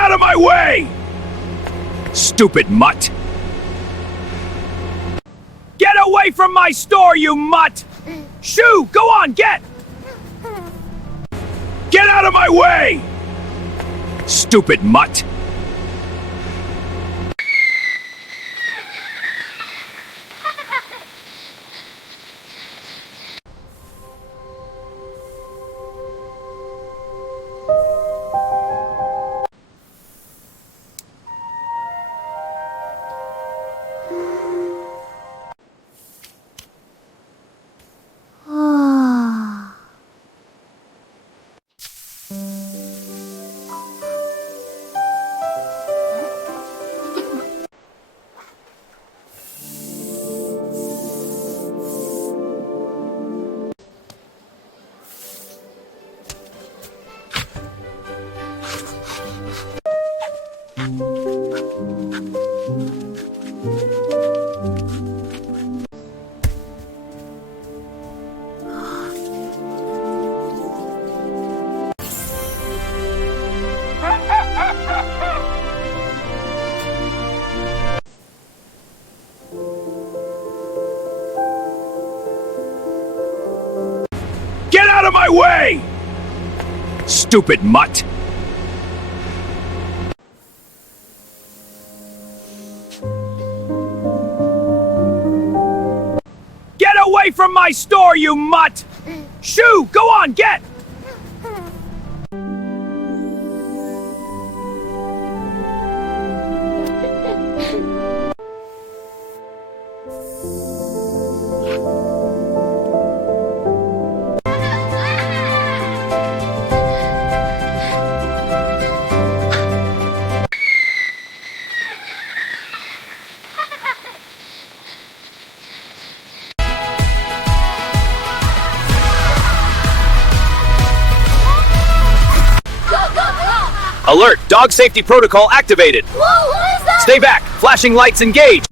out of my way! Stupid mutt! Get away from my store, you mutt! Shoo! Go on, get! Get out of my way! Stupid mutt! Get out of my way! Stupid mutt! Get away from my store, you mutt! Shoo! Go on, get! Alert! Dog safety protocol activated! Whoa, what is that? Stay back! Flashing lights engaged!